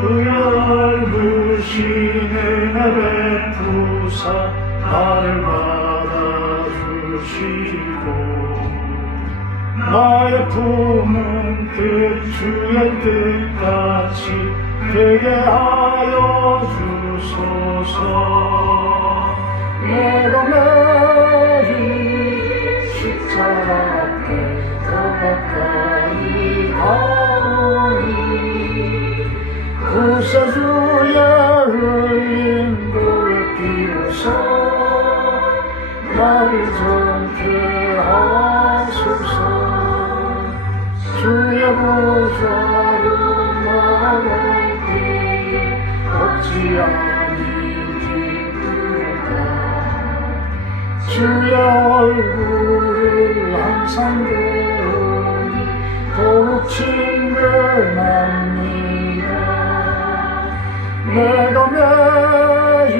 그의 얼굴신 은혜 베푸사 나를 받아주시고 나의 품은 뜻 주의 뜻같이 되게 하여 주소서. 내가 매일 십자가 앞에 더 가까이 가오니 구세주의 흘린 보혈 피로써 나를 정케 하소서. 주의 보좌로 나갈 때에 어찌 아니 기쁘리까. 주의 얼굴을 항상 보니 더욱 친근합니다. 내가 매일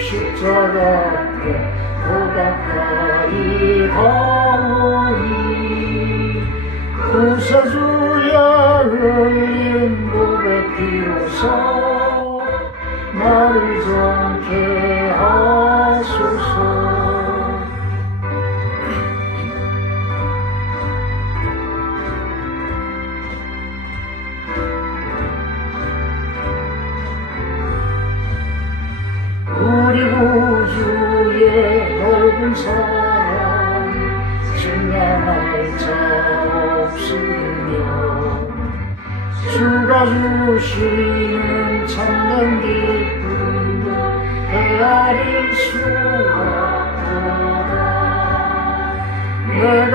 십자가 앞에 더 가까이 가오니 구세주의 흘린 보배 피로써 나를 정케 하소서. 우리 구주의 넓은 사랑 증명할 자 없으며 주가 주시는 참된 기쁨을 헤아릴 수가 없도다. 내가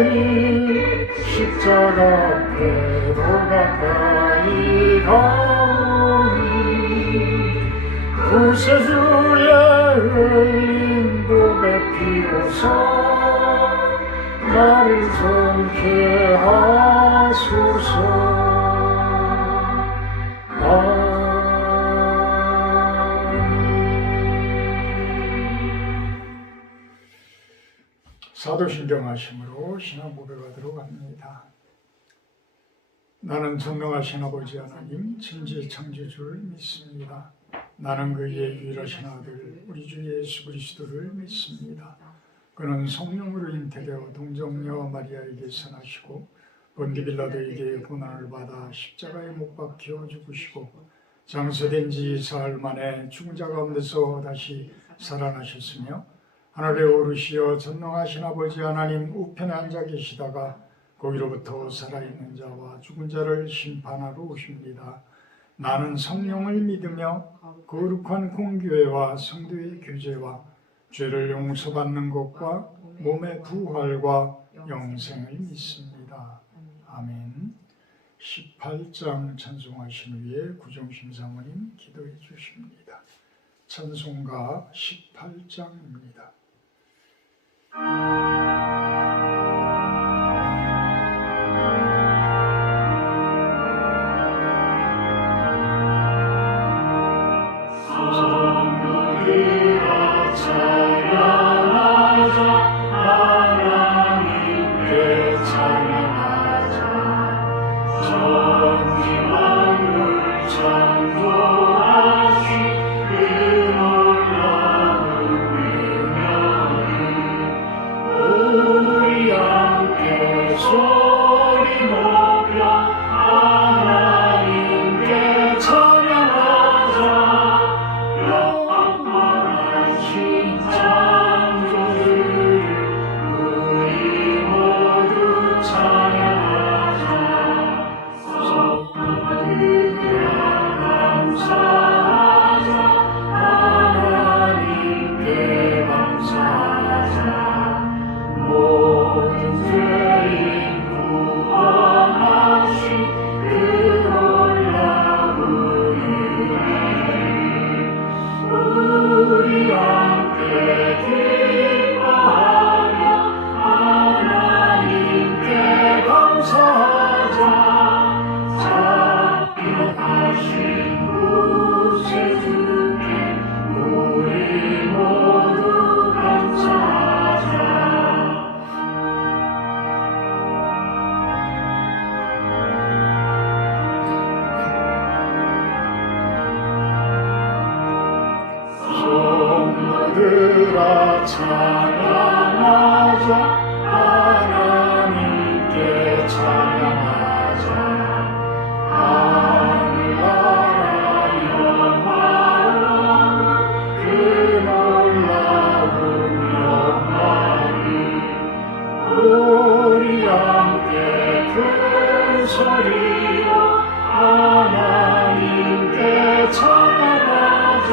매일 십자가 앞에 더 가까이 가오니 구세주의 흘린 보배 피로써 나를 정케 하소서. 사도신경 하심으로 신앙 고백하도록 합니다. 나는 전능하신 아버지 하나님 천지 창조주를 믿습니다. 나는 그의 유일하신 아들 우리 주 예수 그리스도를 믿습니다. 그는 성령으로 잉태되어 동정녀 마리아에게서 나시고 본디 빌라도에게 고난을 받아 십자가에 못 박혀 죽으시고 장사된 지 사흘 만에 죽은 자 가운데서 다시 살아나셨으며 하늘에 오르시어 전능하신 아버지 하나님 우편에 앉아 계시다가 거기로부터 살아있는 자와 죽은 자를 심판하러 오십니다. 나는 성령을 믿으며 거룩한 공교회와 성도의 교제와 죄를 용서받는 것과 몸의 부활과 영생을 믿습니다. 아멘. 18장 찬송하신 후에 구정심 사모님 기도해 주십니다. 찬송가 18장입니다. 찬양하자 하나님께 찬양하자 하늘나라 영화로운 그 놀라운 영광이 우리 함께 큰 소리로 하나님께 찬양하자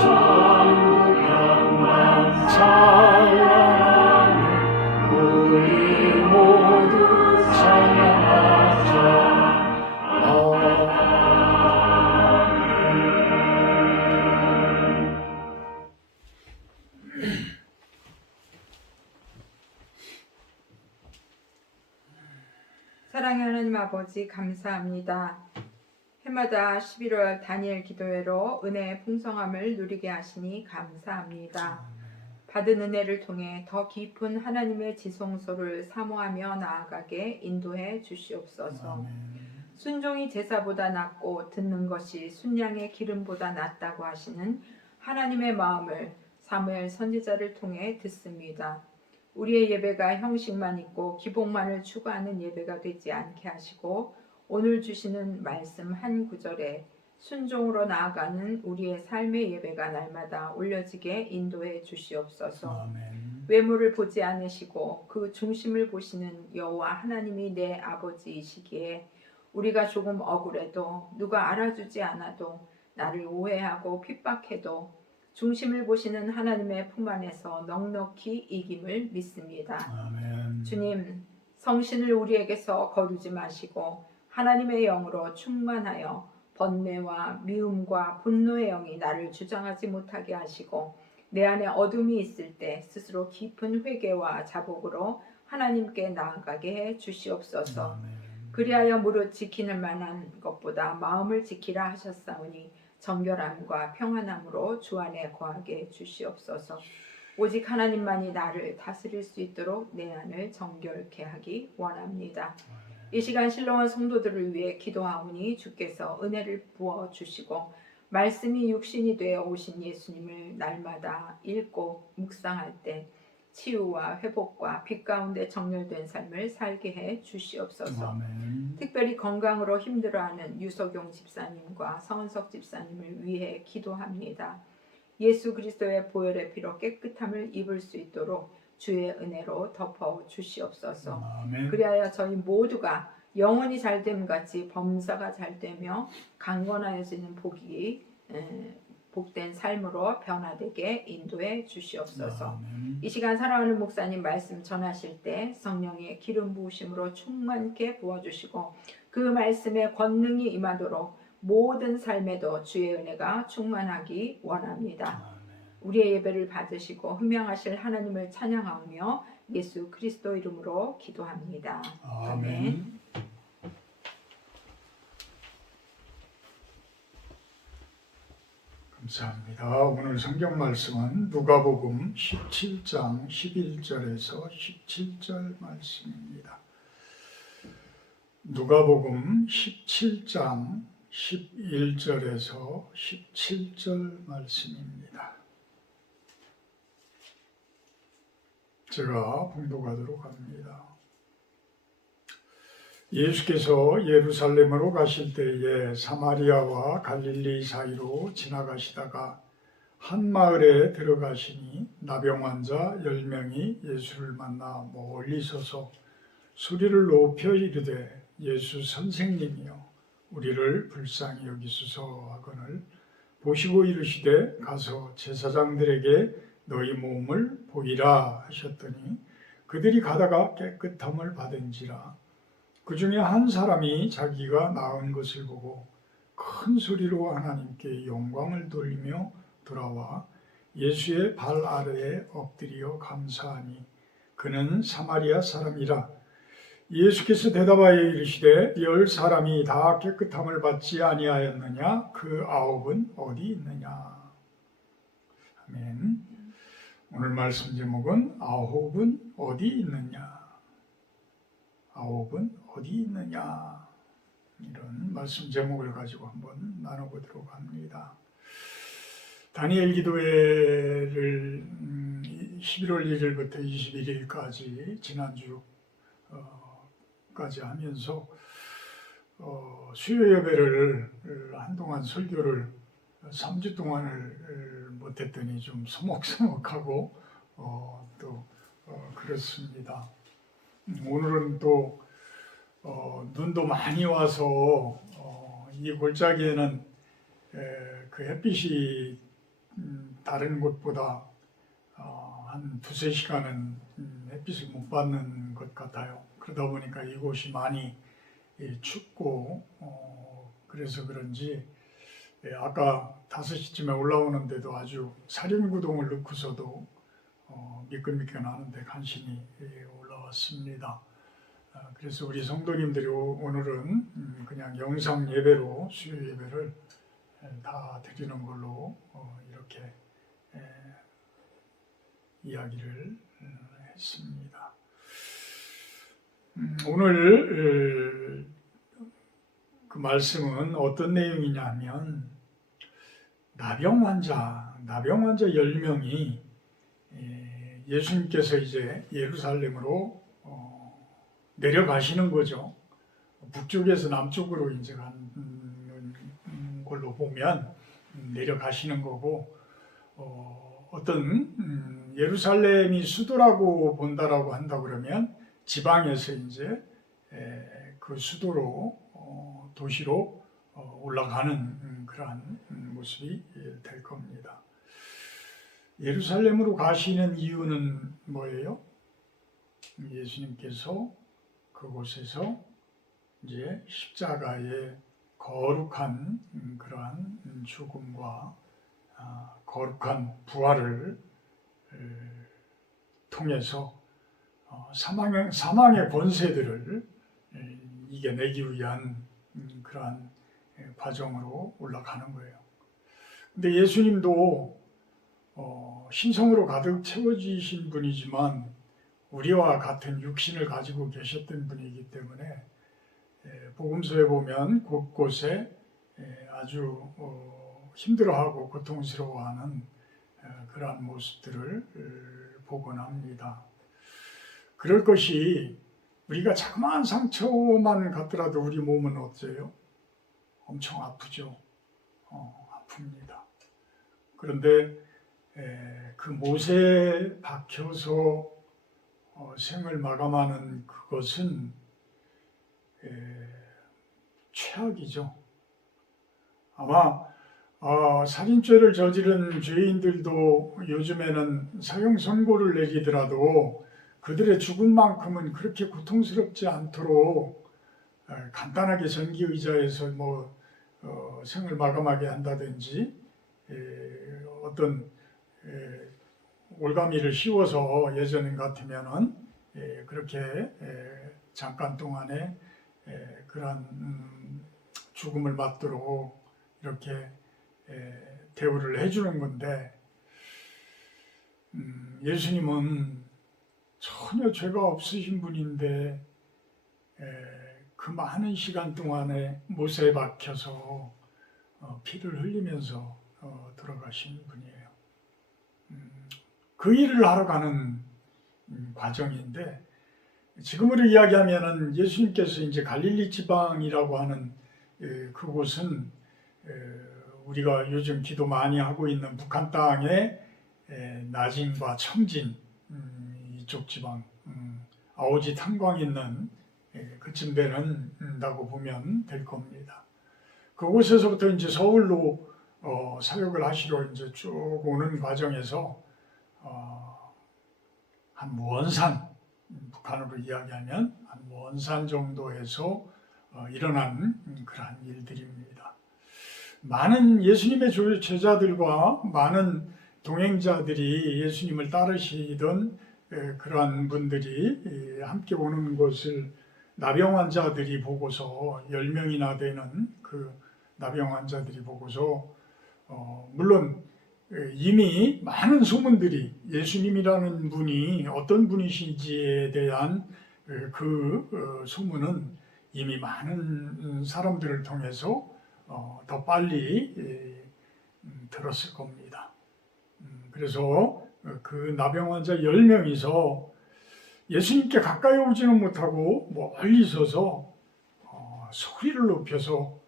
천국양만 찬양하는 우리 모두 찬양하자 사랑의 하나님 아버지 감사합니다. 해마다 11월 다니엘 기도회로 은혜의 풍성함을 누리게 하시니 감사합니다. 받은 은혜를 통해 더 깊은 하나님의 지성소를 사모하며 나아가게 인도해 주시옵소서. 순종이 제사보다 낫고 듣는 것이 순양의 기름보다 낫다고 하시는 하나님의 마음을 사무엘 선지자를 통해 듣습니다. 우리의 예배가 형식만 있고 기복만을 추구하는 예배가 되지 않게 하시고 오늘 주시는 말씀 한 구절에 순종으로 나아가는 우리의 삶의 예배가 날마다 올려지게 인도해 주시옵소서. 외모를 보지 않으시고 그 중심을 보시는 여호와 하나님이 내 아버지이시기에 우리가 조금 억울해도 누가 알아주지 않아도 나를 오해하고 핍박해도 중심을 보시는 하나님의 품 안에서 넉넉히 이김을 믿습니다. 아멘. 주님, 성신을 우리에게서 거두지 마시고 하나님의 영으로 충만하여 번뇌와 미움과 분노의 영이 나를 주장하지 못하게 하시고 내 안에 어둠이 있을 때 스스로 깊은 회개와 자복으로 하나님께 나아가게 해 주시옵소서. 아멘. 그리하여 무릇 지키는 만한 것보다 마음을 지키라 하셨사오니 정결함과 평안함으로 주 안에 거하게 주시옵소서. 오직 하나님만이 나를 다스릴 수 있도록 내 안을 정결케 하기 원합니다. 이 시간 신령한 성도들을 위해 기도하오니 주께서 은혜를 부어 주시고 말씀이 육신이 되어 오신 예수님을 날마다 읽고 묵상할 때 치유와 회복과 빛 가운데 정렬된 삶을 살게 해 주시옵소서. 아멘. 특별히 건강으로 힘들어하는 유석용 집사님과 서은석 집사님을 위해 기도합니다. 예수 그리스도의 보혈의 피로 깨끗함을 입을 수 있도록 주의 은혜로 덮어 주시옵소서. 아멘. 그리하여 저희 모두가 영혼이 잘됨 같이 범사가 잘되며 강건하여지는 복된 삶으로 변화되게 인도해 주시옵소서. 아멘. 이 시간 사랑하는 목사님 말씀 전하실 때 성령의 기름 부으심으로 충만케 부어주시고 그 말씀의 권능이 임하도록 모든 삶에도 주의 은혜가 충만하기 원합니다. 아멘. 우리의 예배를 받으시고 흠명하실 하나님을 찬양하며 예수 그리스도 이름으로 기도합니다. 아멘. 감사합니다. 오늘 성경 말씀은 누가복음 17장 11절에서 17절 말씀입니다. 누가복음 17장 11절에서 17절 말씀입니다. 제가 봉독하도록 합니다. 예수께서 예루살렘으로 가실 때에 사마리아와 갈릴리 사이로 지나가시다가 한 마을에 들어가시니 나병 환자 10명이 예수를 만나 멀리 서서 소리를 높여 이르되 예수 선생님이여 우리를 불쌍히 여기소서 하거늘 보시고 이르시되 가서 제사장들에게 너희 몸을 보이라 하셨더니 그들이 가다가 깨끗함을 받은지라. 그 중에 한 사람이 자기가 나은 것을 보고 큰 소리로 하나님께 영광을 돌리며 돌아와 예수의 발 아래에 엎드려 감사하니 그는 사마리아 사람이라. 예수께서 대답하여 이르시되 10사람이 다 깨끗함을 받지 아니하였느냐? 그 9은 어디 있느냐? 아멘. 오늘 말씀 제목은 9은 어디 있느냐? 9은 어디 있느냐? 이런 말씀 제목을 가지고 한번 나눠보도록 합니다. 다니엘 기도회를 11월 1일부터 21일까지 지난주까지 하면서 수요 예배를 한동안 설교를 3주 동안을 못했더니 좀 서먹서먹하고 또 그렇습니다. 오늘은 또 눈도 많이 와서 이 골짜기에는 그 햇빛이 다른 곳보다 한 두세 시간은 햇빛을 못 받는 것 같아요. 그러다 보니까 이곳이 많이 춥고 그래서 그런지 아까 5시쯤에 올라오는데도 아주 사륜구동을 넣고서도 미끈미끈하는데 간신히 올라왔습니다. 그래서 우리 성도님들이 오늘은 그냥 영상 예배로 수요 예배를 다 드리는 걸로 이렇게 이야기를 했습니다. 오늘 그 말씀은 어떤 내용이냐면 나병 환자 10명이 예수님께서 이제 예루살렘으로 내려가시는 거죠. 북쪽에서 남쪽으로 이제 가는 걸로 보면 내려가시는 거고 어떤 예루살렘이 수도라고 본다라고 한다 그러면 지방에서 이제 그 수도로 도시로 올라가는 그러한 모습이 될 겁니다. 예루살렘으로 가시는 이유는 뭐예요? 예수님께서 그곳에서 이제 십자가의 거룩한 그러한 죽음과 거룩한 부활을 통해서 사망의 권세들을 이겨내기 위한 그러한 과정으로 올라가는 거예요. 근데 예수님도 신성으로 가득 채워지신 분이지만 우리와 같은 육신을 가지고 계셨던 분이기 때문에 복음서에 보면 곳곳에 아주 힘들어하고 고통스러워하는 그러한 모습들을 보곤 합니다. 그럴 것이 우리가 자그마한 상처만 갖더라도 우리 몸은 어때요? 엄청 아프죠. 아픕니다. 그런데 그 못에 박혀서 생을 마감하는 그것은 최악이죠. 아마 살인죄를 저지른 죄인들도 요즘에는 사형 선고를 내리더라도 그들의 죽음만큼은 그렇게 고통스럽지 않도록 간단하게 전기의자에서 생을 마감하게 한다든지 어떤 올가미를 씌워서 예전 같으면은 그렇게 잠깐 동안에 그런 죽음을 맞도록 이렇게 대우를 해주는 건데 예수님은 전혀 죄가 없으신 분인데 그 많은 시간 동안에 못에 박혀서 피를 흘리면서 들어가신 분이에요. 그 일을 하러 가는 과정인데 지금으로 이야기하면은 예수님께서 이제 갈릴리 지방이라고 하는 그곳은 우리가 요즘 기도 많이 하고 있는 북한 땅의 나진과 청진 이쪽 지방 아오지 탄광 있는 그쯤 되는다고 보면 될 겁니다. 그곳에서부터 이제 서울로 사역을 하시러 이제 쭉 오는 과정에서 한 원산 북한으로 이야기하면 한 원산 정도에서 일어난 그러한 일들입니다. 많은 예수님의 제자들과 많은 동행자들이 예수님을 따르시던 그러한 분들이 함께 오는 것을 나병 환자들이 보고서 10명이나 되는 그 나병 환자들이 보고서 물론 이미 많은 소문들이 예수님이라는 분이 어떤 분이신지에 대한 그 소문은 이미 많은 사람들을 통해서 더 빨리 들었을 겁니다. 그래서 그 나병 환자 10명이서 예수님께 가까이 오지는 못하고 멀리 서서 소리를 높여서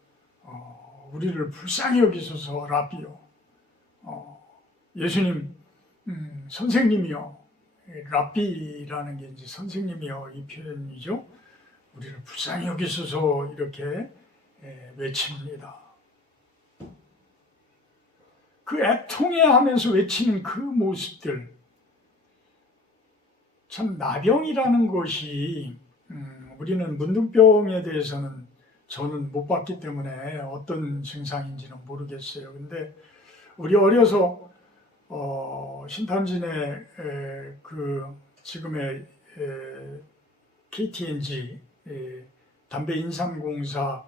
우리를 불쌍히 여기소서 라비요. 예수님, 선생님이요. 라비라는 게 이제 선생님이요. 이 표현이죠. 우리를 불쌍히 여기소서 이렇게 외칩니다. 그 애통해하면서 외치는 그 모습들, 참 나병이라는 것이 우리는 문둥병에 대해서는 저는 못 봤기 때문에 어떤 증상인지는 모르겠어요. 근데 우리 어려서 신탄진의 그 지금의 KTNG 담배 인삼공사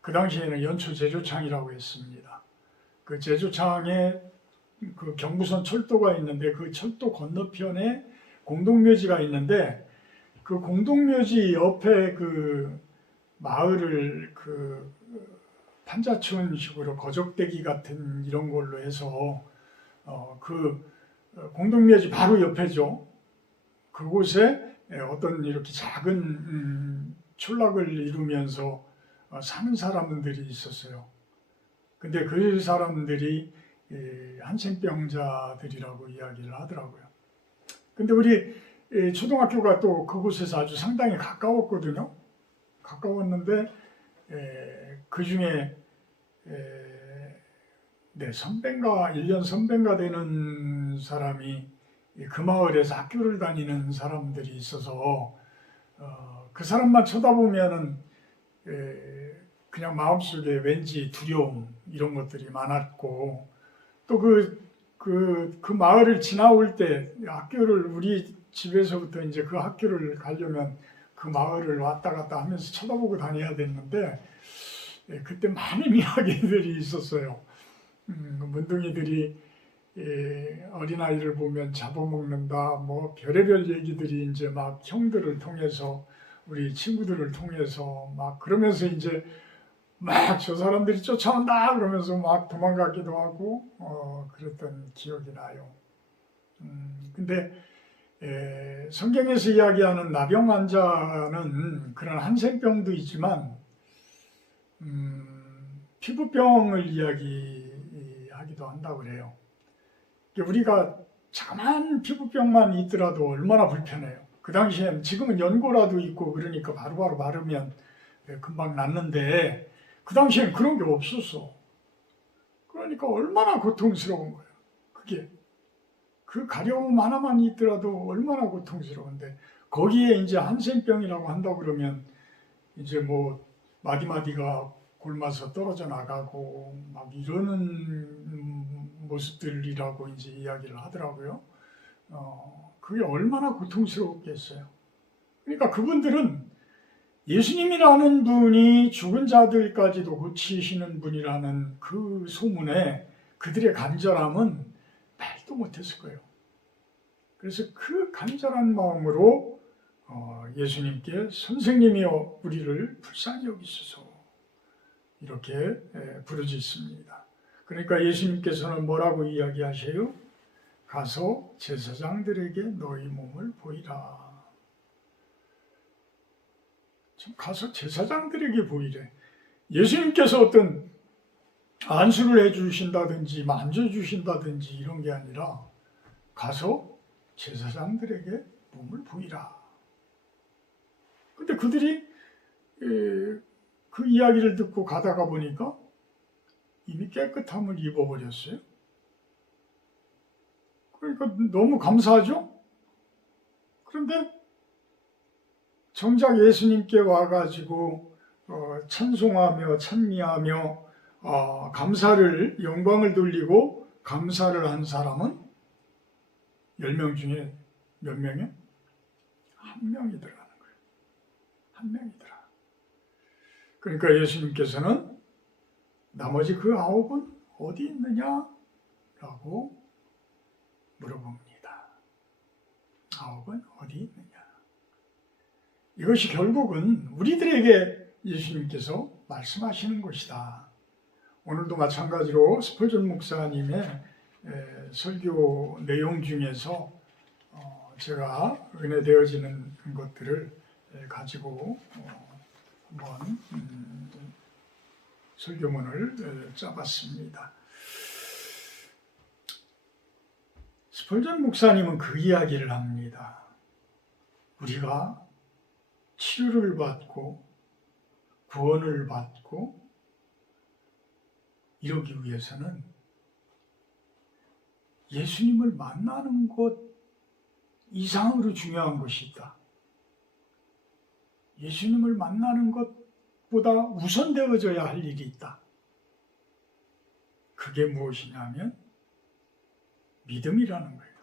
그 당시에는 연초 제조창이라고 했습니다. 그 제조창에 그 경부선 철도가 있는데 그 철도 건너편에 공동묘지가 있는데 그 공동묘지 옆에 그 마을을 그 판자촌식으로 거적대기 같은 이런 걸로 해서 그 공동묘지 바로 옆에죠. 그곳에 어떤 이렇게 작은 촌락을 이루면서 사는 사람들이 있었어요. 근데 그 사람들이 한센병자들이라고 이야기를 하더라고요. 근데 우리 초등학교가 또 그곳에서 아주 상당히 가까웠거든요. 가까웠는데 그 중에 선배인가 1년 선배인가 되는 사람이 그 마을에서 학교를 다니는 사람들이 있어서 그 사람만 쳐다보면은 그냥 마음속에 왠지 두려움 이런 것들이 많았고 또 그 마을을 지나올 때 학교를 우리 집에서부터 이제 그 학교를 가려면 그 마을을 왔다 갔다 하면서 쳐다보고 다녀야 됐는데 그때 많은 이야기들이 있었어요. 문둥이들이 어린아이를 보면 잡아먹는다, 뭐 별의별 얘기들이 이제 막 형들을 통해서 우리 친구들을 통해서 막 그러면서 이제 막 저 사람들이 쫓아온다 그러면서 막 도망가기도 하고 그랬던 기억이 나요. 근데 성경에서 이야기하는 나병 환자는 그런 한센병도 있지만 피부병을 이야기하기도 한다고 그래요. 우리가 자그마한 피부병만 있더라도 얼마나 불편해요. 그 당시엔 지금은 연고라도 있고 그러니까 바로바로 바르면 금방 낫는데 그 당시엔 그런 게 없었어. 그러니까 얼마나 고통스러운 거예요. 그게 그 가려움 하나만 있더라도 얼마나 고통스러운데 거기에 이제 한센병이라고 한다 그러면 이제 뭐 마디마디가 굶어서 떨어져 나가고 막 이러는 모습들이라고 이제 이야기를 하더라고요. 그게 얼마나 고통스럽겠어요. 그러니까 그분들은 예수님이라는 분이 죽은 자들까지도 고치시는 분이라는 그 소문에 그들의 간절함은 말도 못했을 거예요. 그래서 그 간절한 마음으로 예수님께 선생님이여 우리를 불쌍히 여기소서 이렇게 부르짖습니다. 그러니까 예수님께서는 뭐라고 이야기하세요? 가서 제사장들에게 너희 몸을 보이라. 가서 제사장들에게 보이래. 예수님께서 어떤 안수를 해주신다든지 만져주신다든지 이런 게 아니라 가서 제사장들에게 몸을 보이라. 근데 그들이 그 이야기를 듣고 가다가 보니까 이미 깨끗함을 입어버렸어요. 그러니까 너무 감사하죠? 그런데 정작 예수님께 와가지고 찬송하며 찬미하며 감사를 영광을 돌리고 감사를 한 사람은 10명 중에 몇 명이요? 한 명이더라는 거예요. 한 명이더라. 그러니까 예수님께서는 나머지 그 9은 어디 있느냐? 라고 물어봅니다. 9은 어디 있느냐? 이것이 결국은 우리들에게 예수님께서 말씀하시는 것이다. 오늘도 마찬가지로 스펄전 목사님의 설교 내용 중에서 제가 은혜 되어지는 것들을 가지고 한번 설교문을 짜봤습니다. 스펄전 목사님은 그 이야기를 합니다. 우리가 치료를 받고 구원을 받고 이러기 위해서는 예수님을 만나는 것 이상으로 중요한 것이 있다. 예수님을 만나는 것보다 우선되어져야 할 일이 있다. 그게 무엇이냐면 믿음이라는 거예요.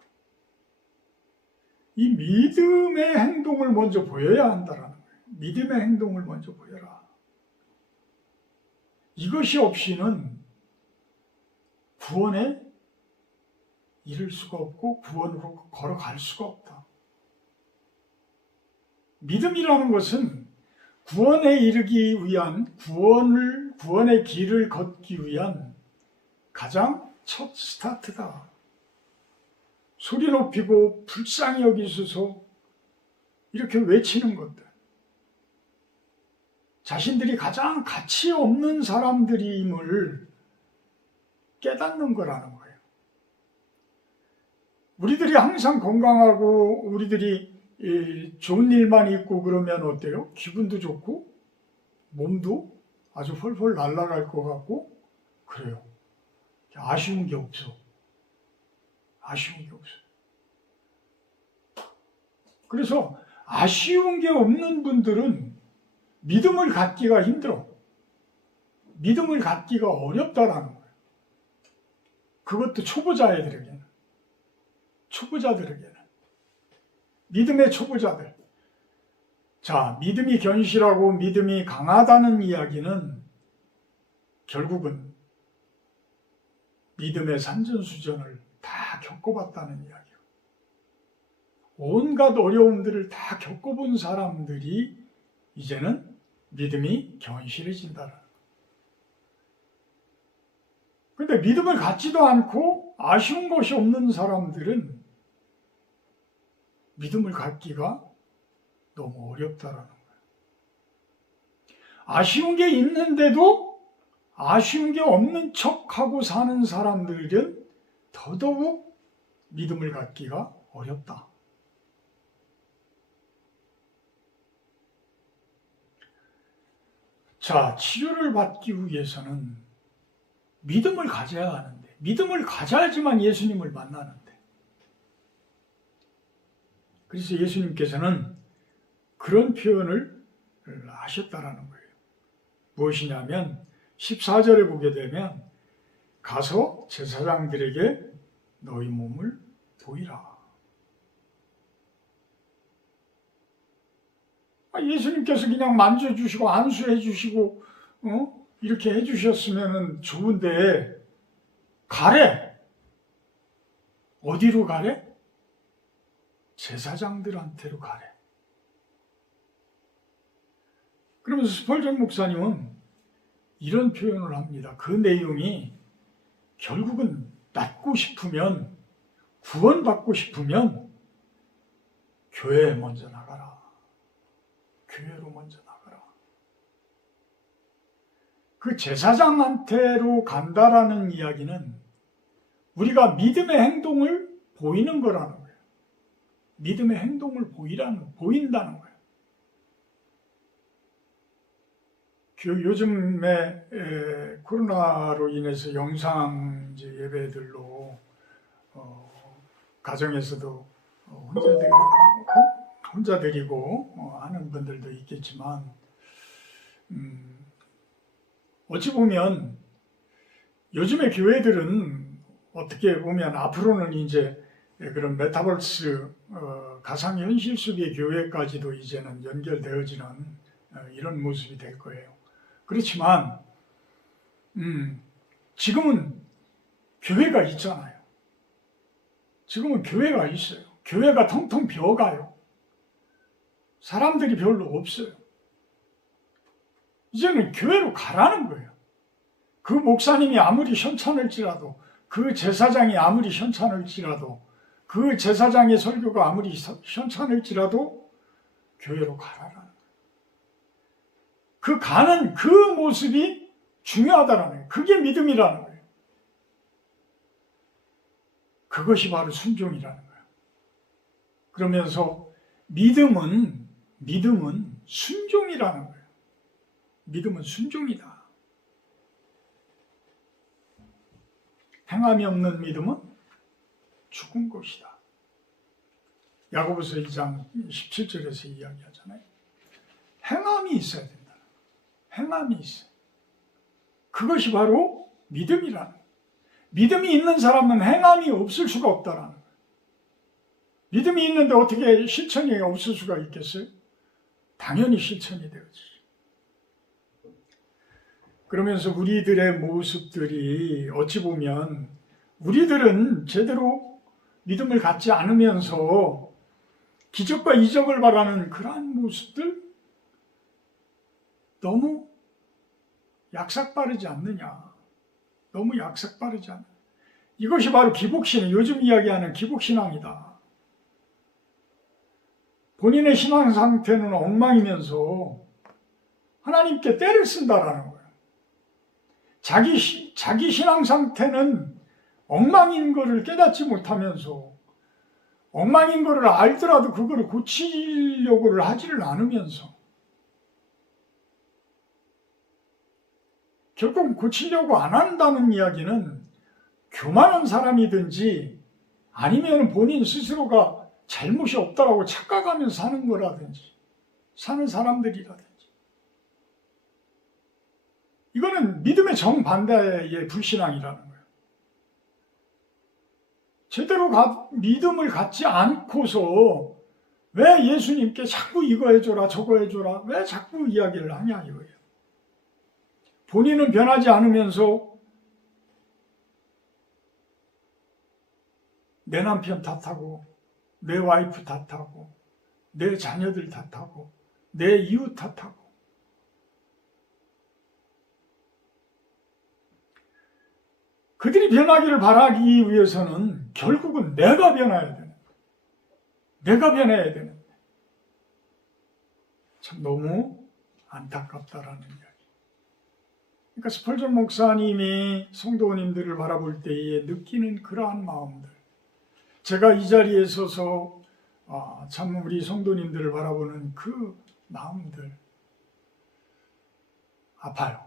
이 믿음의 행동을 먼저 보여야 한다라는 거예요. 믿음의 행동을 먼저 보여라. 이것이 없이는 구원에 이를 수가 없고 구원으로 걸어갈 수가 없다. 믿음이라는 것은 구원에 이르기 위한 구원의 길을 걷기 위한 가장 첫 스타트다. 소리 높이고 불쌍히 여기소서 이렇게 외치는 것들. 자신들이 가장 가치 없는 사람들임을 깨닫는 거라는 거예요. 우리들이 항상 건강하고 우리들이 좋은 일만 있고 그러면 어때요? 기분도 좋고 몸도 아주 훨훨 날아갈 것 같고 그래요. 아쉬운 게 없어. 아쉬운 게 없어. 그래서 아쉬운 게 없는 분들은 믿음을 갖기가 힘들어. 믿음을 갖기가 어렵다라는 거예요. 그것도 초보자들에게는. 믿음의 초보자들. 자, 믿음이 견실하고 믿음이 강하다는 이야기는 결국은 믿음의 산전수전을 다 겪어봤다는 이야기예요. 온갖 어려움들을 다 겪어본 사람들이 이제는 믿음이 견실해진다는 거예요. 그런데 믿음을 갖지도 않고 아쉬운 것이 없는 사람들은 믿음을 갖기가 너무 어렵다라는 거예요. 아쉬운 게 있는데도 아쉬운 게 없는 척하고 사는 사람들은 더더욱 믿음을 갖기가 어렵다. 자, 치료를 받기 위해서는 믿음을 가져야 하는데, 믿음을 가져야지만 예수님을 만나는데. 그래서 예수님께서는 그런 표현을 하셨다라는 거예요. 무엇이냐면 14절에 보게 되면 가서 제사장들에게 너희 몸을 보이라. 예수님께서 그냥 만져주시고 안수해 주시고 이렇게 해주셨으면 좋은데 가래. 어디로 가래? 제사장들한테로 가래. 그러면서 스펄전 목사님은 이런 표현을 합니다. 그 내용이 결국은 낫고 싶으면, 구원받고 싶으면 교회에 먼저 나가라. 교회로 먼저 나가라. 그 제사장한테로 간다라는 이야기는 우리가 믿음의 행동을 보이는 거라는 거예요. 믿음의 행동을 보인다는 거예요. 요즘에 코로나로 인해서 영상 예배들로 가정에서도 혼자 드리고 하는 분들도 있겠지만 어찌 보면 요즘의 교회들은 어떻게 보면 앞으로는 이제 그런 메타버스 가상현실 속의 교회까지도 이제는 연결되어지는 이런 모습이 될 거예요. 그렇지만 지금은 교회가 있잖아요. 지금은 교회가 있어요. 교회가 텅텅 비어가요. 사람들이 별로 없어요. 이제는 교회로 가라는 거예요. 그 목사님이 아무리 현찮을지라도, 그 제사장이 아무리 현찮을지라도, 그 제사장의 설교가 아무리 현찮을지라도 교회로 가라라는 거예요. 그 가는 그 모습이 중요하다는 거예요. 그게 믿음이라는 거예요. 그것이 바로 순종이라는 거예요. 그러면서 믿음은 순종이라는 거예요. 믿음은 순종이다. 행함이 없는 믿음은 죽은 것이다. 야고보서 2장 17절에서 이야기하잖아요. 행함이 있어야 된다. 행함이 있어요. 그것이 바로 믿음이라는 거예요. 믿음이 있는 사람은 행함이 없을 수가 없다라는 거예요. 믿음이 있는데 어떻게 실천이 없을 수가 있겠어요? 당연히 실천이 되어지죠. 그러면서 우리들의 모습들이 어찌 보면 우리들은 제대로 믿음을 갖지 않으면서 기적과 이적을 바라는 그러한 모습들 너무 약삭빠르지 않느냐. 너무 약삭빠르지 않느냐. 이것이 바로 기복신, 요즘 이야기하는 기복신앙이다. 본인의 신앙 상태는 엉망이면서 하나님께 떼를 쓴다라는 거예요. 자기 신앙 상태는 엉망인 것을 깨닫지 못하면서 엉망인 것을 알더라도 그거를 고치려고를 하지를 않으면서 결국 고치려고 안 한다는 이야기는 교만한 사람이든지 아니면 본인 스스로가 잘못이 없다라고 착각하면서 사는 거라든지 사는 사람들이라든지 이거는 믿음의 정반대의 불신앙이라는 거예요. 제대로 믿음을 갖지 않고서 왜 예수님께 자꾸 이거 해줘라 저거 해줘라 왜 자꾸 이야기를 하냐 이거예요. 본인은 변하지 않으면서 내 남편 탓하고 내 와이프 탓하고 내 자녀들 탓하고 내 이웃 탓하고 그들이 변하기를 바라기 위해서는 결국은 내가 변해야 되는 거예요. 내가 변해야 되는 거예요. 참 너무 안타깝다라는 이야기. 그러니까 스펄전 목사님이 성도님들을 바라볼 때에 느끼는 그러한 마음들. 제가 이 자리에 서서 참 우리 성도님들을 바라보는 그 마음들. 아파요.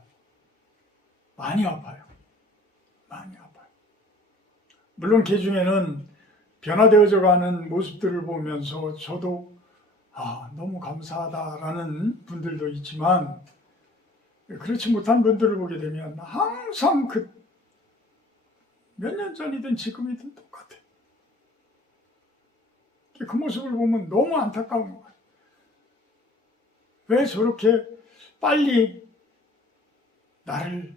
많이 아파요. 많이 아파요. 물론 그 중에는 변화되어져 가는 모습들을 보면서 저도 너무 감사하다라는 분들도 있지만 그렇지 못한 분들을 보게 되면 항상 그 몇 년 전이든 지금이든 똑같아요. 그 모습을 보면 너무 안타까운 거예요. 왜 저렇게 빨리 나를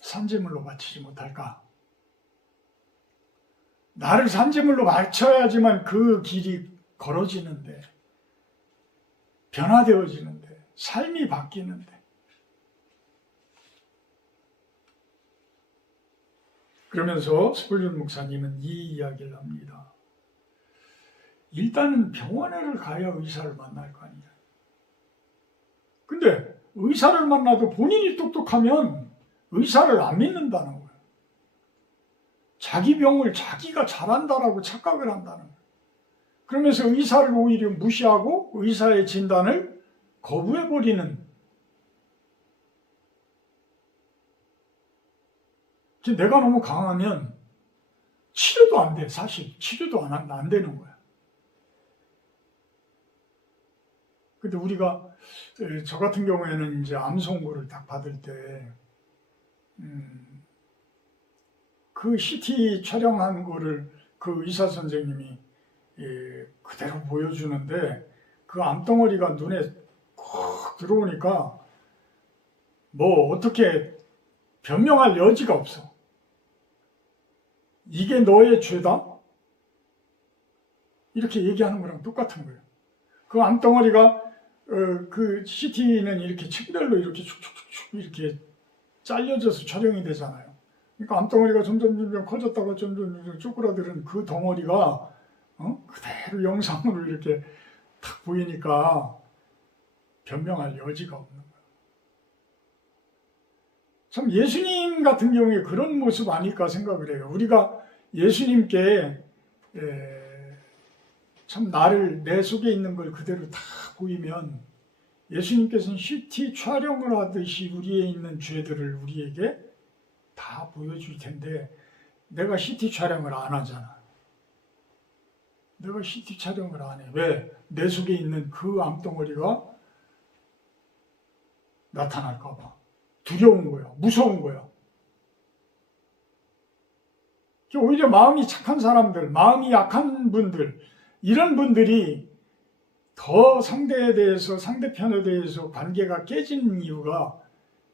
산재물로 바치지 못할까? 나를 산재물로 바쳐야지만 그 길이 걸어지는데, 변화되어지는데, 삶이 바뀌는데. 그러면서 스펄전 목사님은 이 이야기를 합니다. 일단은 병원에를 가야 의사를 만날 거 아니냐. 근데 의사를 만나도 본인이 똑똑하면 의사를 안 믿는다는 거예요. 자기 병을 자기가 잘한다라고 착각을 한다는 거예요. 그러면서 의사를 오히려 무시하고 의사의 진단을 거부해버리는. 내가 너무 강하면 치료도 안 돼. 사실 치료도 안 되는 거야. 근데 우리가 저 같은 경우에는 이제 암 선고를 딱 받을 때 그 CT 촬영한 거를 그 의사 선생님이 그대로 보여주는데 그 암덩어리가 눈에 콕 들어오니까 뭐 어떻게 변명할 여지가 없어. 이게 너의 죄다? 이렇게 얘기하는 거랑 똑같은 거예요. 그 암덩어리가 그 CT는 이렇게 층별로 이렇게 축축축축 이렇게 잘려져서 촬영이 되잖아요. 그러니까 암덩어리가 점점 커졌다가 점점 쪼그라드는 그 덩어리가 그대로 영상으로 이렇게 탁 보이니까 변명할 여지가 없는 거예요. 참 예수님 같은 경우에 그런 모습 아닐까 생각을 해요. 우리가 예수님께 참 나를 내 속에 있는 걸 그대로 다 보이면 예수님께서는 CT 촬영을 하듯이 우리에 있는 죄들을 우리에게 다 보여줄 텐데 내가 CT 촬영을 안 하잖아. 내가 CT 촬영을 안 해. 왜? 내 속에 있는 그 암덩어리가 나타날까 봐. 두려운 거야. 무서운 거야. 오히려 마음이 착한 사람들, 마음이 약한 분들, 이런 분들이 더 상대편에 대해서 관계가 깨지는 이유가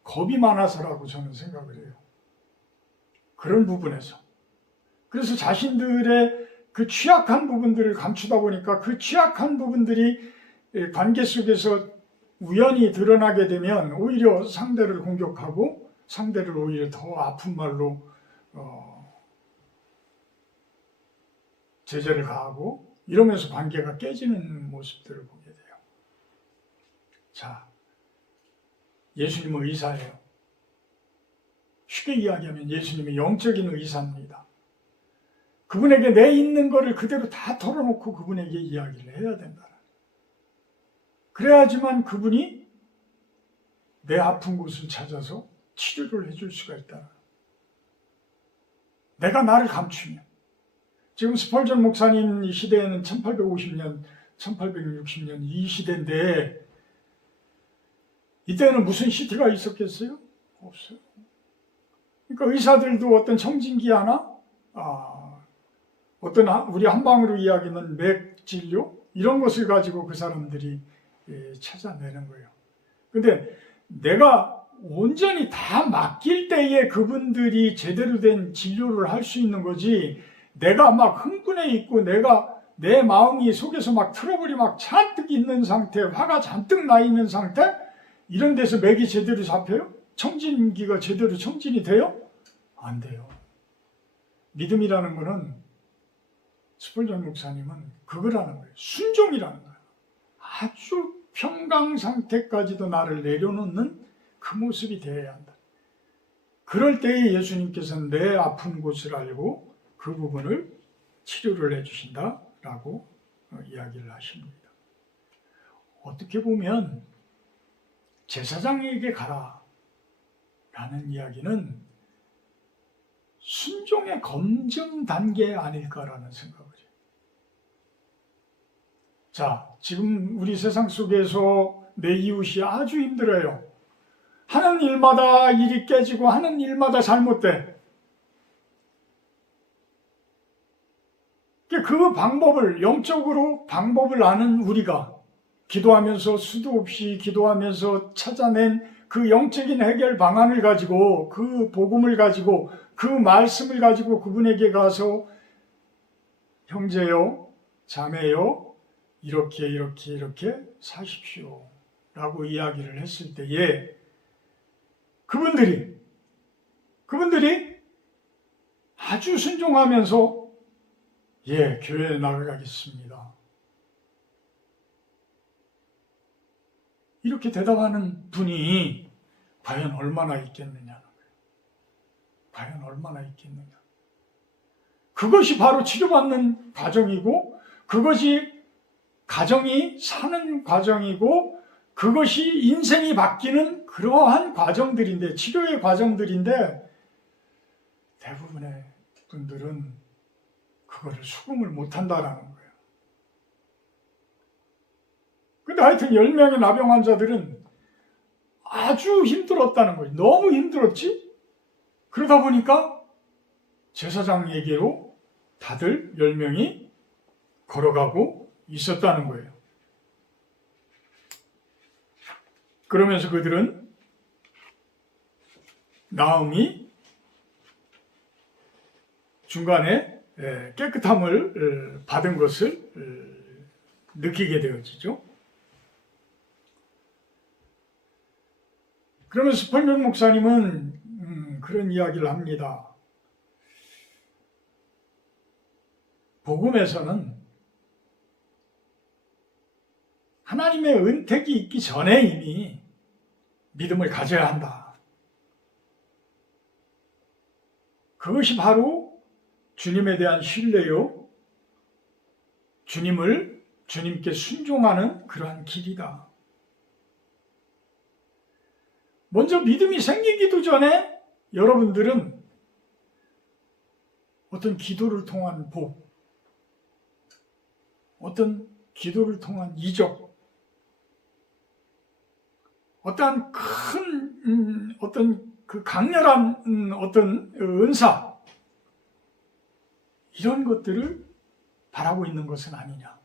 겁이 많아서라고 저는 생각을 해요. 그런 부분에서. 그래서 자신들의 그 취약한 부분들을 감추다 보니까 그 취약한 부분들이 관계 속에서 우연히 드러나게 되면 오히려 상대를 공격하고 상대를 오히려 더 아픈 말로 제재를 가하고 이러면서 관계가 깨지는 모습들을 보게 돼요. 자, 예수님은 의사예요. 쉽게 이야기하면 예수님은 영적인 의사입니다. 그분에게 내 있는 거를 그대로 다 털어놓고 그분에게 이야기를 해야 된다. 그래야지만 그분이 내 아픈 곳을 찾아서 치료를 해줄 수가 있다. 내가 나를 감추면. 지금 스펄전 목사님 이 시대에는 1850년, 1860년 이 시대인데 이때는 무슨 CT가 있었겠어요? 없어요. 그러니까 의사들도 어떤 청진기 하나, 어떤 우리 한방으로 이야기하면 맥 진료 이런 것을 가지고 그 사람들이 찾아내는 거예요. 근데 내가 온전히 다 맡길 때에 그분들이 제대로 된 진료를 할 수 있는 거지, 내가 막 흥분해 있고 내 마음이 속에서 막 트러블이 막 잔뜩 있는 상태, 화가 잔뜩 나 있는 상태, 이런 데서 맥이 제대로 잡혀요? 청진기가 제대로 청진이 돼요? 안 돼요. 믿음이라는 거는 스펄전 목사님은 그거라는 거예요. 순종이라는 거예요. 아주 평강 상태까지도 나를 내려놓는 그 모습이 되어야 한다. 그럴 때에 예수님께서는 내 아픈 곳을 알고 그 부분을 치료를 해주신다라고 이야기를 하십니다. 어떻게 보면 제사장에게 가라 라는 이야기는 순종의 검증 단계 아닐까라는 생각을 해요. 자, 지금 우리 세상 속에서 내 이웃이 아주 힘들어요. 하는 일마다 일이 깨지고 하는 일마다 잘못돼. 그 방법을, 영적으로 방법을 아는 우리가 기도하면서 수도 없이 기도하면서 찾아낸 그 영적인 해결 방안을 가지고, 그 복음을 가지고, 그 말씀을 가지고 그분에게 가서 형제요, 자매요, 이렇게 사십시오 라고 이야기를 했을 때에 그분들이 아주 순종하면서 교회에 나가겠습니다, 이렇게 대답하는 분이 과연 얼마나 있겠느냐. 과연 얼마나 있겠느냐. 그것이 바로 치료받는 과정이고, 그것이 가정이 사는 과정이고, 그것이 인생이 바뀌는 그러한 과정들인데, 치료의 과정들인데, 대부분의 분들은 그거를 수긍을 못한다라는 거예요. 근데 하여튼 10명의 나병 환자들은 아주 힘들었다는 거예요. 너무 힘들었지? 그러다 보니까 제사장에게로 다들 10명이 걸어가고 있었다는 거예요. 그러면서 그들은 나음이 중간에 깨끗함을 받은 것을 느끼게 되어지죠. 그러면 스펄전 목사님은 그런 이야기를 합니다. 복음에서는 하나님의 은택이 있기 전에 이미 믿음을 가져야 한다. 그것이 바로 주님에 대한 신뢰요, 주님께 순종하는 그러한 길이다. 먼저 믿음이 생기기도 전에 여러분들은 어떤 기도를 통한 복, 어떤 기도를 통한 이적, 어떠한 큰 어떤 그 강렬한 어떤 은사, 이런 것들을 바라고 있는 것은 아니냐.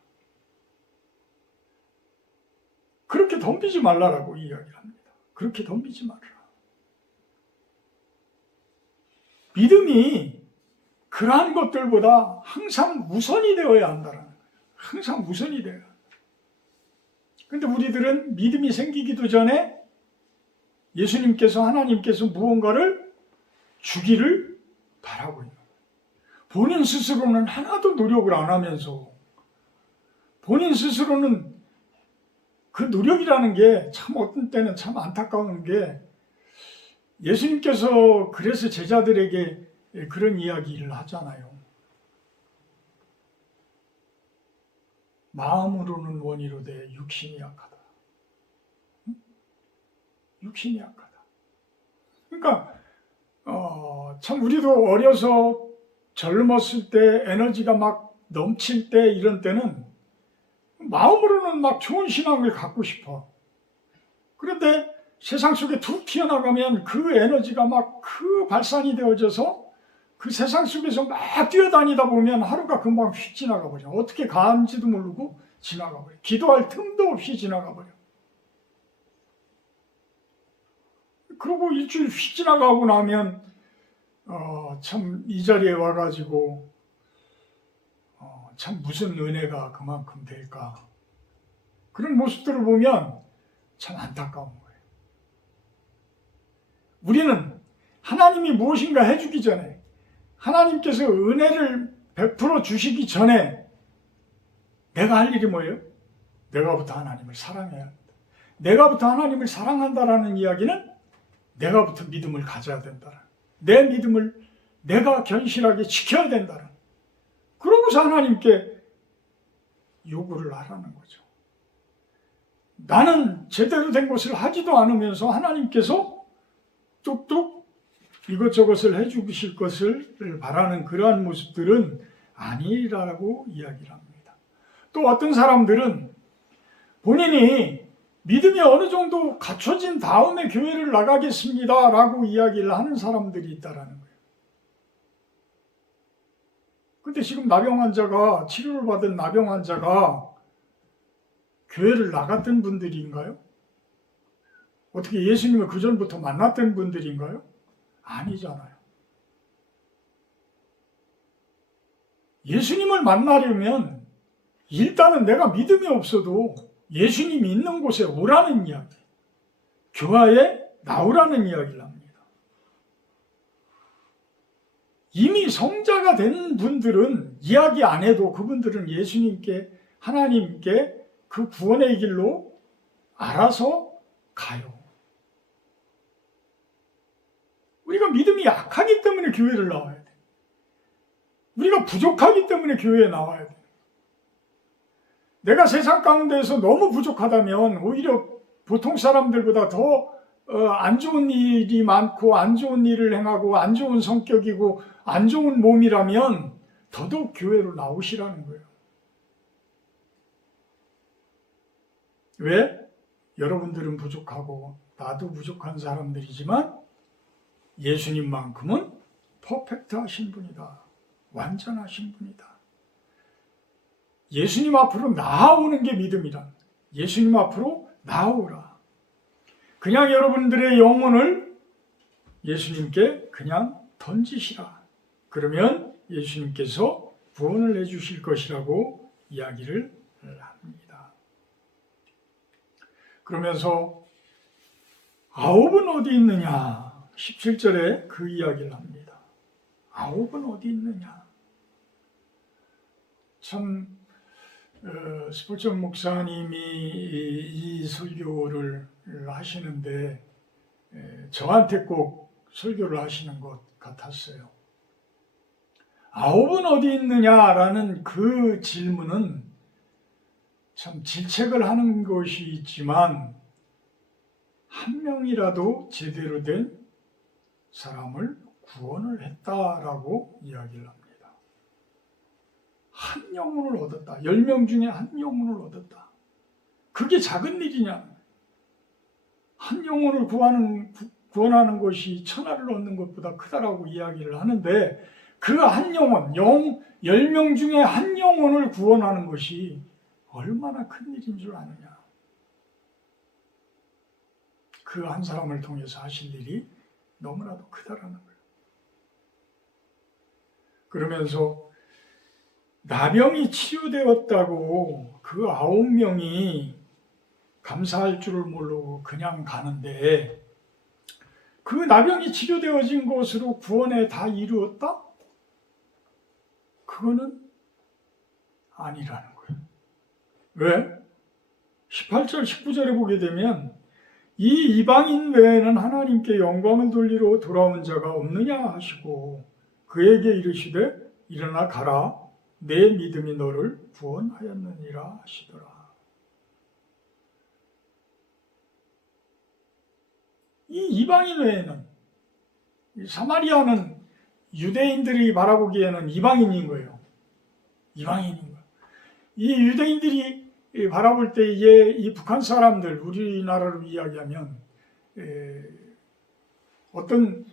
그렇게 덤비지 말라라고 이야기를 합니다. 그렇게 덤비지 말아라. 믿음이 그러한 것들보다 항상 우선이 되어야 한다는 거예요. 항상 우선이 돼요. 근데 우리들은 믿음이 생기기도 전에 예수님께서, 하나님께서 무언가를 주기를 바라고 있는 거예요. 본인 스스로는 하나도 노력을 안 하면서, 본인 스스로는 그 노력이라는 게 참 어떤 때는 참 안타까운 게, 예수님께서 그래서 제자들에게 그런 이야기를 하잖아요. 마음으로는 원이로되 육신이 약하다. 육신이 약하다. 그러니까 참 우리도 어려서 젊었을 때, 에너지가 막 넘칠 때, 이런 때는 마음으로는 막 좋은 신앙을 갖고 싶어. 그런데 세상 속에 툭 튀어나가면 그 에너지가 막 그 발산이 되어져서 그 세상 속에서 막 뛰어다니다 보면 하루가 금방 휙 지나가 버려. 어떻게 가는지도 모르고 지나가 버려. 기도할 틈도 없이 지나가 버려. 그러고 일주일 휙 지나가고 나면 참 이 자리에 와가지고 참 무슨 은혜가 그만큼 될까. 그런 모습들을 보면 참 안타까운 거예요. 우리는 하나님이 무엇인가 해주기 전에, 하나님께서 은혜를 베풀어 주시기 전에 내가 할 일이 뭐예요? 내가부터 하나님을 사랑해야 한다. 내가부터 하나님을 사랑한다라는 이야기는 내가부터 믿음을 가져야 된다. 내 믿음을 내가 견실하게 지켜야 된다. 그러고서 하나님께 요구를 하라는 거죠. 나는 제대로 된 것을 하지도 않으면서 하나님께서 뚝뚝 이것저것을 해주실 것을 바라는 그러한 모습들은 아니라고 이야기를 합니다. 또 어떤 사람들은 본인이 믿음이 어느 정도 갖춰진 다음에 교회를 나가겠습니다 라고 이야기를 하는 사람들이 있다는 거예요. 근데 지금 나병 환자가, 치료를 받은 나병 환자가 교회를 나갔던 분들인가요? 어떻게 예수님을 그전부터 만났던 분들인가요? 아니잖아요. 예수님을 만나려면 일단은 내가 믿음이 없어도 예수님이 있는 곳에 오라는 이야기, 교회에 나오라는 이야기를 합니다. 이미 성자가 된 분들은 이야기 안 해도 그분들은 예수님께, 하나님께 그 구원의 길로 알아서 가요. 우리가 믿음이 약하기 때문에 교회를 나와야 돼. 우리가 부족하기 때문에 교회에 나와야 돼. 내가 세상 가운데에서 너무 부족하다면 오히려 보통 사람들보다 더 안 좋은 일이 많고 안 좋은 일을 행하고 안 좋은 성격이고 안 좋은 몸이라면 더더욱 교회로 나오시라는 거예요. 왜? 여러분들은 부족하고 나도 부족한 사람들이지만 예수님만큼은 퍼펙트하신 분이다. 완전하신 분이다. 예수님 앞으로 나아오는 게 믿음이다. 예수님 앞으로 나아오라. 그냥 여러분들의 영혼을 예수님께 그냥 던지시라. 그러면 예수님께서 구원을 해주실 것이라고 이야기를 합니다. 그러면서 아홉은 어디 있느냐? 17절에 그 이야기를 합니다. 아홉은 어디 있느냐? 참 스폴전 목사님이 이 설교를 하시는데 저한테 꼭 설교를 하시는 것 같았어요. 아홉은 어디 있느냐라는 그 질문은 참 질책을 하는 것이 있지만 한 명이라도 제대로 된 사람을 구원을 했다라고 이야기를 합니다. 한 영혼을 얻었다. 10명 중에 한 영혼을 얻었다. 그게 작은 일이냐? 한 영혼을 구원하는 것이 천하를 얻는 것보다 크다라고 이야기를 하는데 그 한 영혼, 10명 중에 한 영혼을 구원하는 것이 얼마나 큰 일인 줄 아느냐. 그 한 사람을 통해서 하실 일이 너무나도 크다라는 거예요. 그러면서 나병이 치유되었다고 그 9명이 감사할 줄을 모르고 그냥 가는데 그 나병이 치료되어진 것으로 구원에 다 이루었다? 그거는 아니라는 거예요. 왜? 18절, 19절에 보게 되면 이 이방인 외에는 하나님께 영광을 돌리러 돌아온 자가 없느냐 하시고 그에게 이르시되 일어나 가라 내 믿음이 너를 구원하였느니라 하시더라. 이 이방인 외에는 사마리아는 유대인들이 바라보기에는 이방인인 거예요. 이방인인 거예요. 이 유대인들이 바라볼 때에 이 북한 사람들, 우리나라로 이야기하면 어떤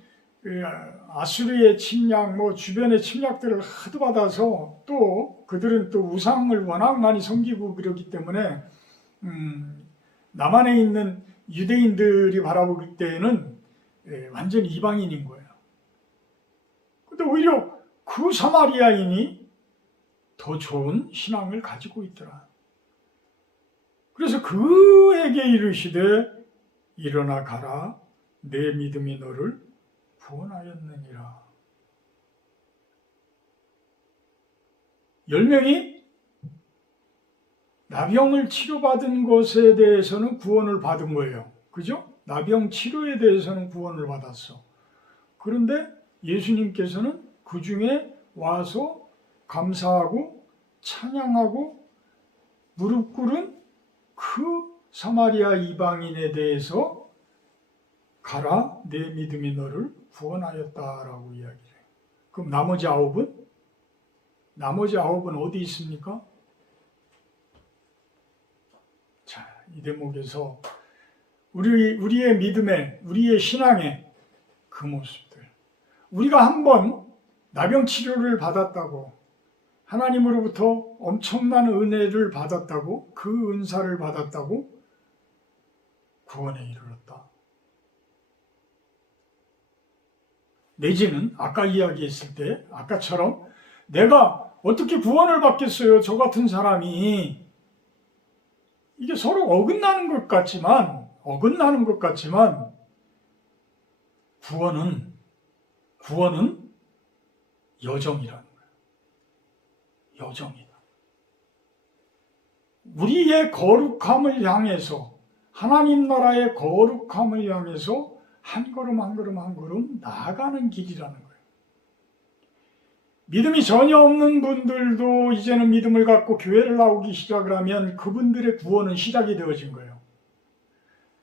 아수르의 침략, 주변의 침략들을 하도 받아서 또 그들은 또 우상을 워낙 많이 섬기고 그러기 때문에 남한에 있는 유대인들이 바라볼 때에는 완전 이방인인 거예요. 근데 오히려 그 사마리아인이 더 좋은 신앙을 가지고 있더라. 그래서 그에게 이르시되 일어나 가라 내 믿음이 너를 구원하였느니라. 10명이 나병을 치료받은 것에 대해서는 구원을 받은 거예요. 그죠? 나병 치료에 대해서는 구원을 받았어. 그런데 예수님께서는 그 중에 와서 감사하고 찬양하고 무릎 꿇은 그 사마리아 이방인에 대해서 가라 내 믿음이 너를 구원하였다라고 이야기를 해요. 그럼 나머지 9은? 나머지 9은 어디 있습니까? 자, 이 대목에서 우리의 믿음에, 우리의 신앙의 그 모습들. 우리가 한번 나병 치료를 받았다고, 하나님으로부터 엄청난 은혜를 받았다고, 그 은사를 받았다고 구원에 이르렀다. 내지는 아까 이야기했을 때, 아까처럼 내가 어떻게 구원을 받겠어요? 저 같은 사람이. 이게 서로 어긋나는 것 같지만 구원은 여정이라는 거예요. 여정이다. 우리의 거룩함을 향해서, 하나님 나라의 거룩함을 향해서 한 걸음 한 걸음 한 걸음 나아가는 길이라는 거예요. 믿음이 전혀 없는 분들도 이제는 믿음을 갖고 교회를 나오기 시작을 하면 그분들의 구원은 시작이 되어진 거예요.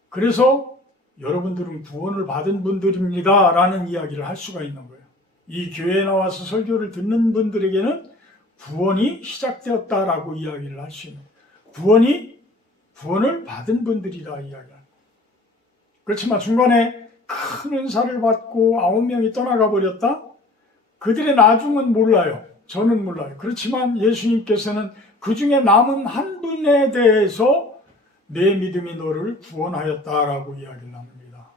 그래서 여러분들은 구원을 받은 분들입니다 라는 이야기를 할 수가 있는 거예요. 이 교회에 나와서 설교를 듣는 분들에게는 구원이 시작되었다라고 이야기를 할 수 있는 거예요. 구원을 받은 분들이라 이야기합니다. 그렇지만 중간에 큰 은사를 받고 9명이 떠나가 버렸다? 그들의 나중은 몰라요. 저는 몰라요. 그렇지만 예수님께서는 그 중에 남은 한 분에 대해서 내 믿음이 너를 구원하였다라고 이야기를 합니다.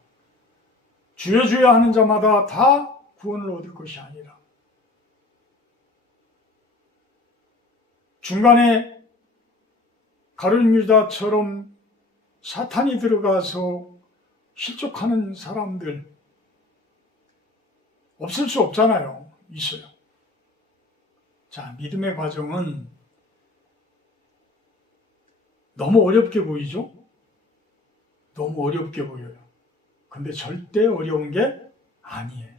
주여 주여 하는 자마다 다 구원을 얻을 것이 아니라 중간에 가룟 유다처럼 사탄이 들어가서 실족하는 사람들 없을 수 없잖아요. 있어요. 자, 믿음의 과정은 너무 어렵게 보이죠? 너무 어렵게 보여요. 근데 절대 어려운 게 아니에요.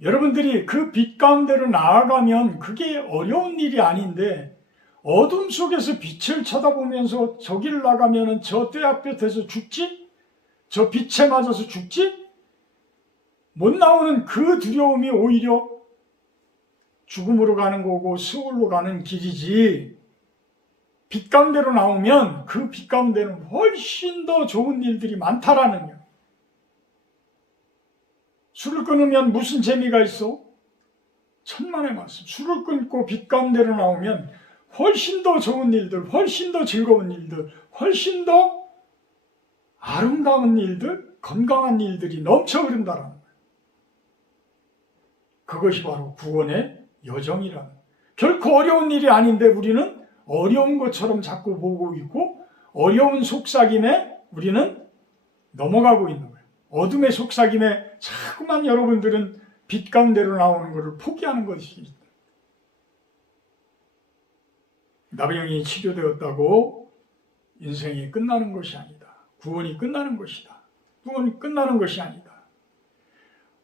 여러분들이 그 빛 가운데로 나아가면 그게 어려운 일이 아닌데, 어둠 속에서 빛을 쳐다보면서 저기를 나가면 저 떼약볕에서 죽지? 저 빛에 맞아서 죽지? 못 나오는 그 두려움이 오히려 죽음으로 가는 거고 수월로 가는 길이지, 빛 가운데로 나오면 그 빛 가운데는 훨씬 더 좋은 일들이 많다라는 거예요. 술을 끊으면 무슨 재미가 있어? 천만의 말씀. 술을 끊고 빛 가운데로 나오면 훨씬 더 좋은 일들, 훨씬 더 즐거운 일들, 훨씬 더 아름다운 일들, 건강한 일들이 넘쳐 흐른다는 거예요. 그것이 바로 구원의 여정이라는 거예요. 결코 어려운 일이 아닌데 우리는 어려운 것처럼 자꾸 보고 있고, 어려운 속삭임에 우리는 넘어가고 있는 거예요. 어둠의 속삭임에 자꾸만 여러분들은 빛 가운데로 나오는 것을 포기하는 것이, 나병이 치료되었다고 인생이 끝나는 것이 아니다. 구원이 끝나는 것이다. 구원이 끝나는 것이 아니다.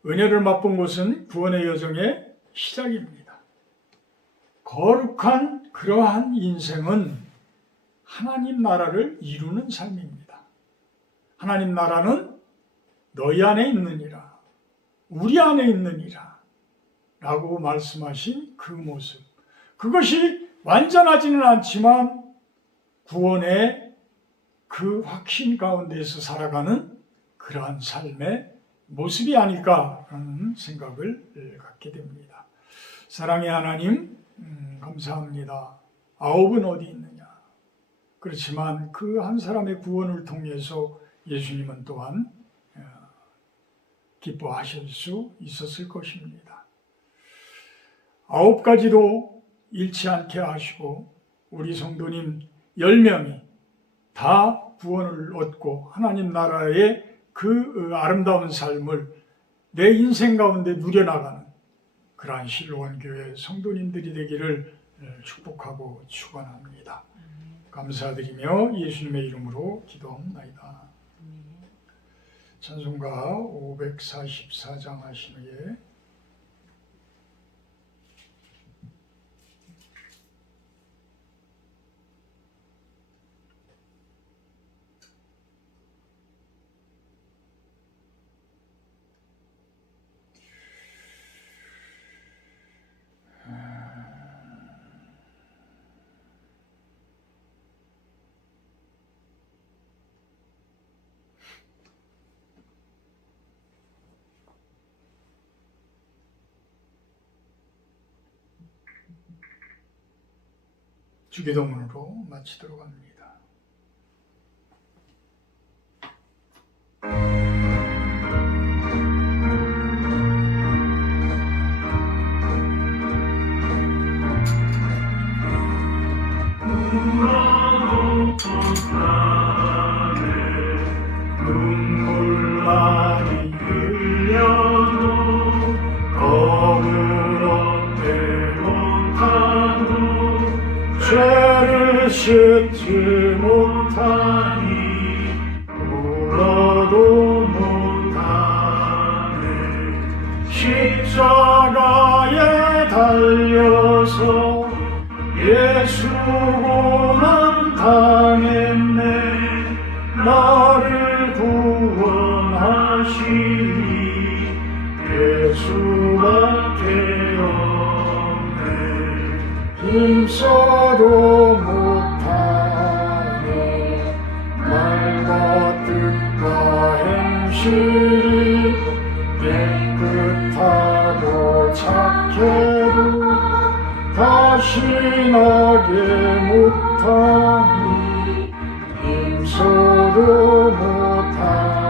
은혜를 맛본 것은 구원의 여정의 시작입니다. 거룩한 그러한 인생은 하나님 나라를 이루는 삶입니다. 하나님 나라는 너희 안에 있느니라, 우리 안에 있느니라 라고 말씀하신 그 모습, 그것이 완전하지는 않지만 구원의 그 확신 가운데에서 살아가는 그러한 삶의 모습이 아닐까라는 생각을 갖게 됩니다. 사랑의 하나님, 감사합니다. 아홉은 어디 있느냐? 그렇지만 그 한 사람의 구원을 통해서 예수님은 또한 기뻐하실 수 있었을 것입니다. 9가지도 잃지 않게 하시고 우리 성도님 10명이 다 구원을 얻고 하나님 나라의 그 아름다운 삶을 내 인생 가운데 누려나가는 그러한 실로원교회 성도님들이 되기를 축복하고 축원합니다. 감사드리며 예수님의 이름으로 기도합니다. 찬송가 544장 하신 후에 주기도문으로 마치도록 합니다. 눈물 많이 흘려도 검은 어때 못하고 죄를 씻지 못하니 울어도 못하네. 십자가에 달려서 예수 고난 당했네. 나를 구원하시니 예수밖에 없네. 힘써도 못하네. 말과 뜻과 행실이 깨끗하고 착해도 다시 나게 못하니 힘써도 못하네.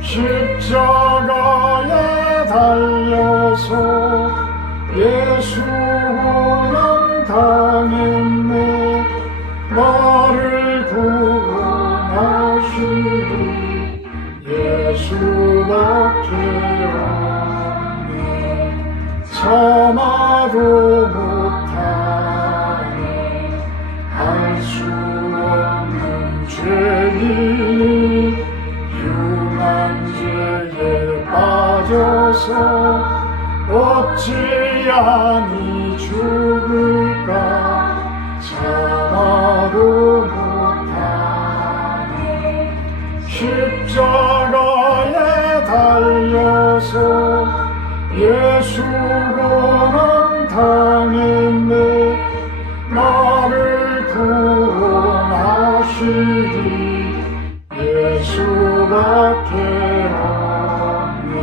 십자가에 달려서 예수 고난 당했네. 나를 구원하시 하시리 예수밖에 없네.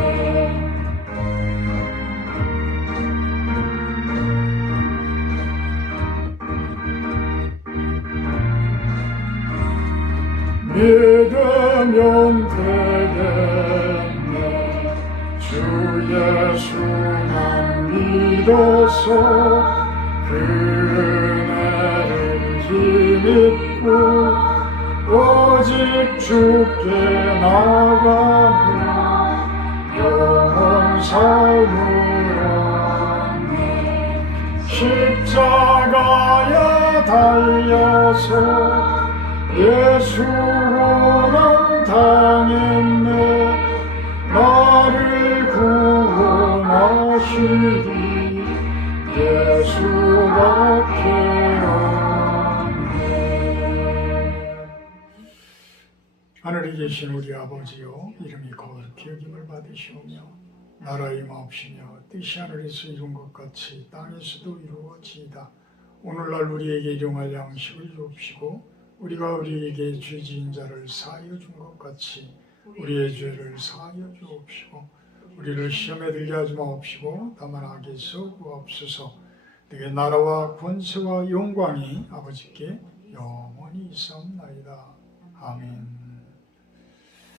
믿으면 되겠네. 주 예수만 믿어서 그 은혜를 힘입고 오직 주께 나가며 영원 삶을 얻네. 십자가에 달려서 예수로랑 당했네. 나를 구원하시리 예수밖에 없네. 하늘에 계신 우리 아버지요, 이름이 거룩히 여김을 받으시오며 나라의 임하옵시며 뜻이 하늘에서 이룬 것 같이 땅에서도 이루어지이다. 오늘날 우리에게 일용할 양식을 주옵시고 우리가 우리에게 죄 지은 자를 사하여 준 것 같이 우리의 죄를 사하여 주옵시고 우리를 시험에 들게 하지 마옵시고 다만 악에서 구하옵소서. 내게 나라와 권세와 영광이 아버지께 영원히 있사옵나이다. 아멘.